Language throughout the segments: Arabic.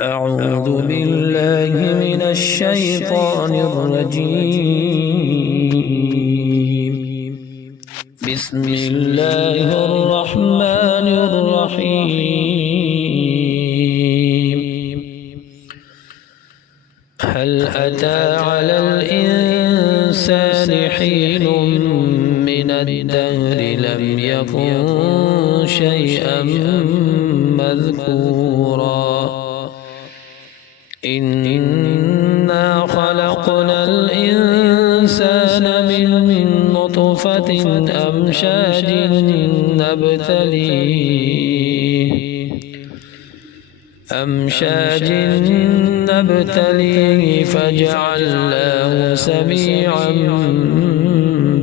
أعوذ بالله من الشيطان الرجيم. بسم الله الرحمن الرحيم. هل أتى على الإنسان حين من الدهر لم يكن شيئا مذكورا إنا خلقنا الإنسان من نطفة أمشاج نبتليه فجعلناه سميعا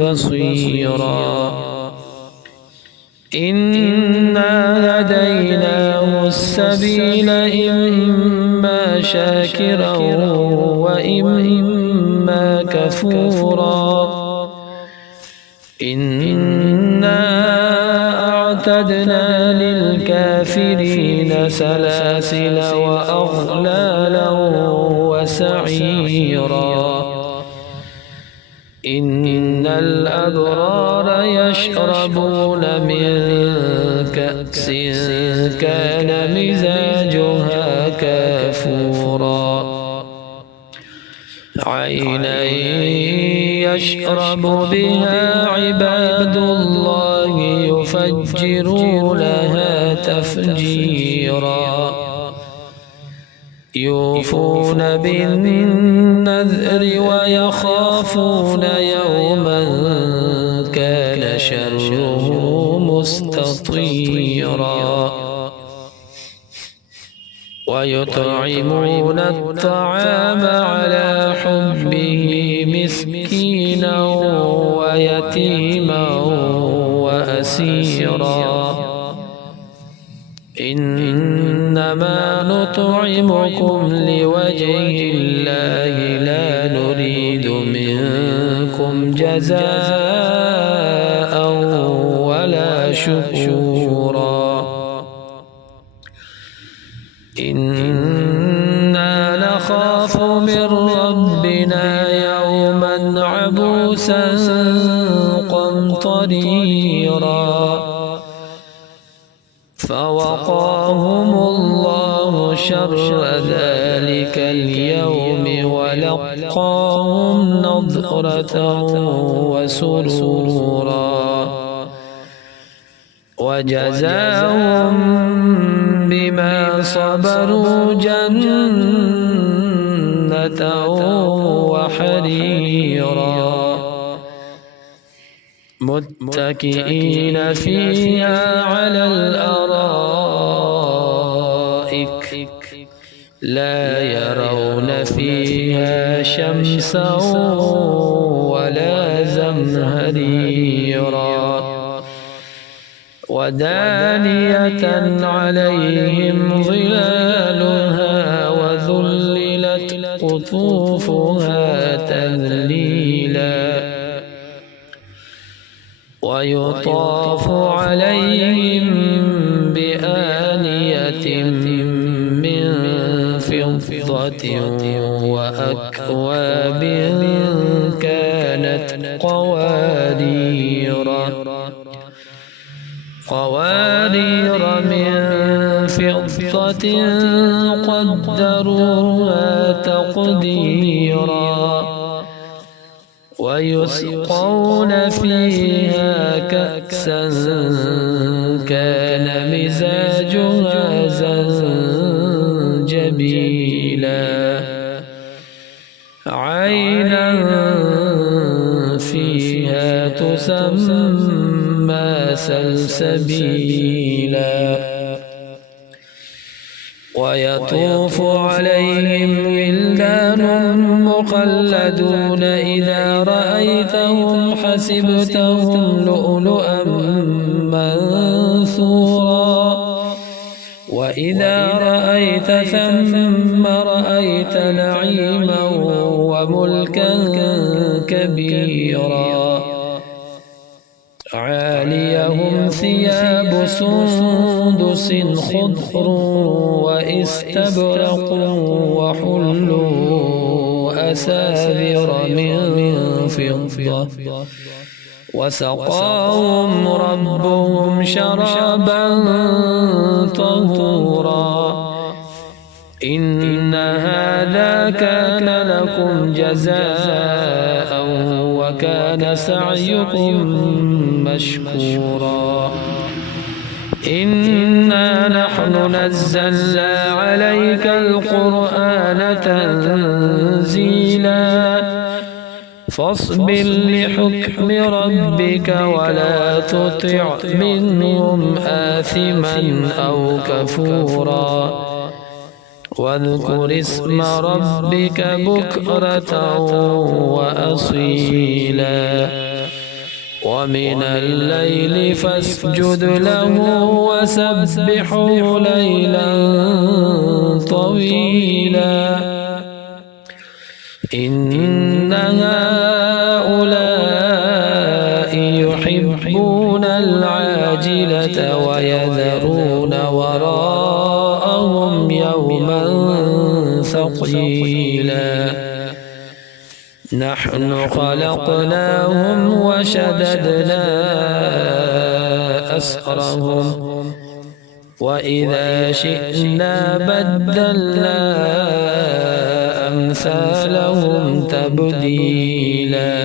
بصيرا إنا هديناه السبيل إما شاكرا وإما كفورا إنا أعتدنا للكافرين سلاسل وأغلالا وسعيرا إن الأبرار يشربون من كأس كان مزاجها كافورا عينا يشرب بها عباد الله يفجرونها تفجيرا يوفون بالنذر ويخافون يوما كان شره مستطيرا ويطعمون الطعام على حبه مسكينا ويتيما وأسيرا إنما نطعمكم لوجه الله لا نريد منكم جزاء ولا شكورا إنا نخاف من ربنا يوما عبوسا قمطريرا فوقاهم الله شر ذلك اليوم ولقاهم نضرة وسرورا وجزاهم بما صبروا جنة وحريرا متكئين فيها على الأرائك لا يرون فيها شمسا ولا زمهريرا ودانية عليهم ظلالها وذللت قطوفها تذليلا ويطاف عليهم بآنية من فضة وأكواب كانت قوارير من فضة قدروها تقديرا ويسقون فيها كأسا كان مزاجها زنجبيلا عينا فيها تسمى سلسبيلا ويطوف عليهم ولدان مخلدون إذا رأيتهم حسبتهم لؤلؤا منثورا وإذا رأيت ثم رأيت نعيما وملكا كبيرا عاليهم ثياب سندس خضر وإستبرق وحلوا أساور من فضة وسقاهم ربهم شرابا طهورا إن هذا كان لكم جزاء وكان سعيكم مشكورا إنا نحن نزلنا عليك القرآن تنزيلا فاصبر لحكم ربك ولا تطع منهم آثما أو كفورا واذكر اسم ربك بكرة وأصيلا ومن الليل فاسجد له وسبحه ليلا طويلا إن هؤلاء يحبون العاجلة ويذرون وراءهم يوما ثقيلا نحن خلقناهم وشددنا أسرهم وإذا شئنا بدلنا أمثالهم تبديلا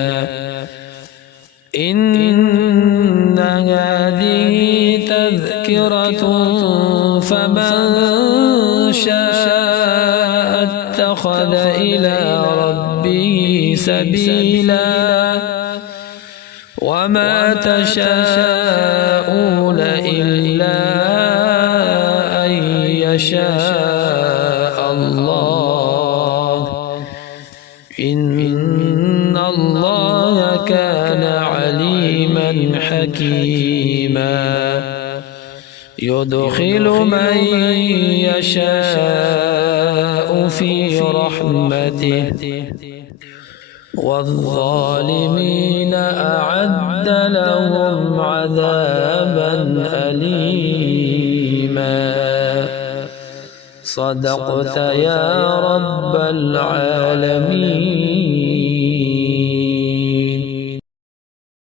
إن هذه تذكرة فمن شاء اتخذ إلى ربه سبيلا وما تشاءون إلا أن يشاء الله إن الله كان عليما حكيما يدخل من يشاء في رحمته والظالمين أعد لهم عذابا أليما صدقت يا رب العالمين.